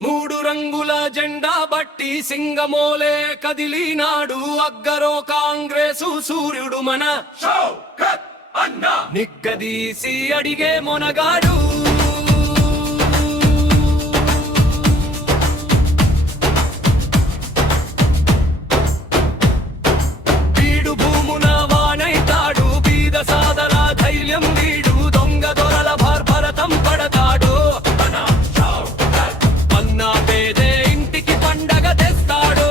మూడు రంగుల జెండా బట్టి సింగమోలే కదిలినాడు అగ్గరో కాంగ్రెసు సూర్యుడు మన షౌకత్ అన్న నిగ్గదీసి అడిగే మొనగాడు వీడు భూమున వానైతాడు బీద సాదర ధైర్యం వీడు దొంగ దొరల భారతం పడతాడు అన్నా పేదే ఇంటికి పండగ తెస్తాడు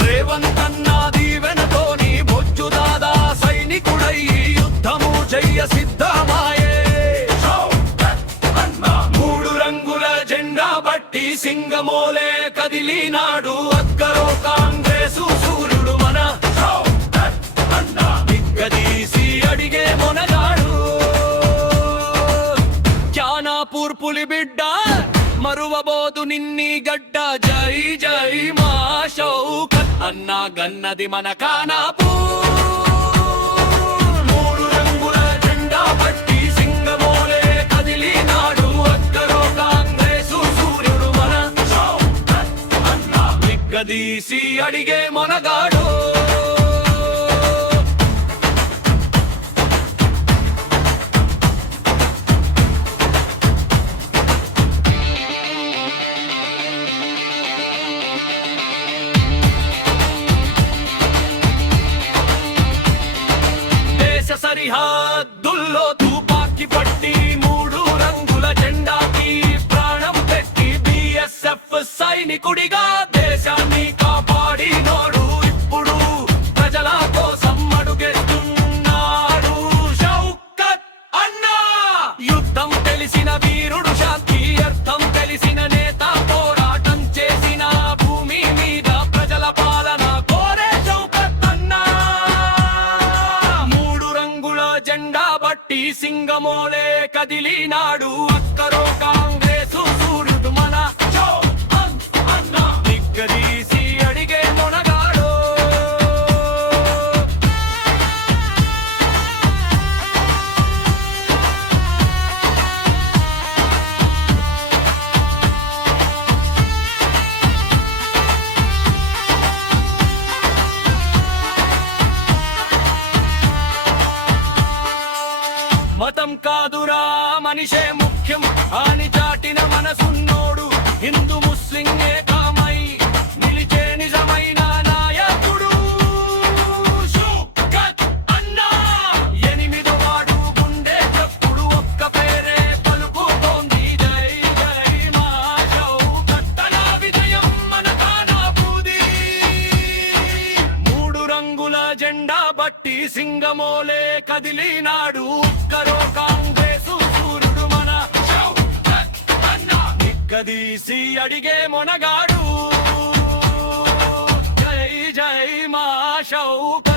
రేవంతన్నా దీవెనతోని బొజ్జు దాదా సైనికుడై యుద్ధము చెయ్య సిద్ధమాయే మూడు రంగుల జెండా బట్టి సింగమోలే కదిలినాడు అగ్గరో కాంగ్రెసు సూర్యుడు మన నిగ్గదీసి అడిగే మొనగాడు జ్ఞానాపూర్ పులి బిడ్డ మరువబోదు నిన్ని గడ్డ జై జై మా షౌకత్ అన్నా గన్నది మన ఖానాపూర్ మూడు రంగుల జెండా పట్టి సింగమోలే కదిలినాడు అగ్గరో కాంగ్రెసు సూర్యుడు మన షౌకత్ అన్నా నిగ్గదీసి అడిగే మొనగాడు సరిహద్దుల్లో తుపాకి పట్టి మూడు రంగుల జెండాకి ప్రాణం పెట్టి బిఎస్ఎఫ్ సైనికుడిగా దేశాన్ని కాపాడినోడు ఇప్పుడు ప్రజల కోసం అడుగేస్తున్నాడు షౌకత్ అన్నా యుద్ధం తెలిసిన వీరుడు శాంతి అర్థం తెలిసిన నేత పోరాటం చేసిన భూమి మీద ప్రజల పాలన కోరే షౌకత్ అన్నా జెండా బట్టి సింగమోలే కదిలినాడు అక్కరో కాంగ్రెసు సూర్యుడు మన అన్నా నిగ్గదీసి అడిగే మొనగాడు మతం కాదురా మనిషే ముఖ్యం అని చాటిన మనసున్నోడు హిందూ ముస్లిం ఏకమై నిలిచే నిజమైన నాయకుడు షౌకత్ అన్నా ఎనిమిదో వాడు గుండె చప్పుడు ఒక్క పేరే పలుకుతోంది జై జై మా షౌకత్ అన్నా విజయం మన ఖానాపూది మూడు రంగుల జెండా బట్టి సింగమోలే కదిలినాడు అగ్గరో కాంగ్రెసు సూర్యుడు మన షౌకత్ అన్నా నిగ్గదీసి అడిగే మొనగాడు జై జై మా షౌకత్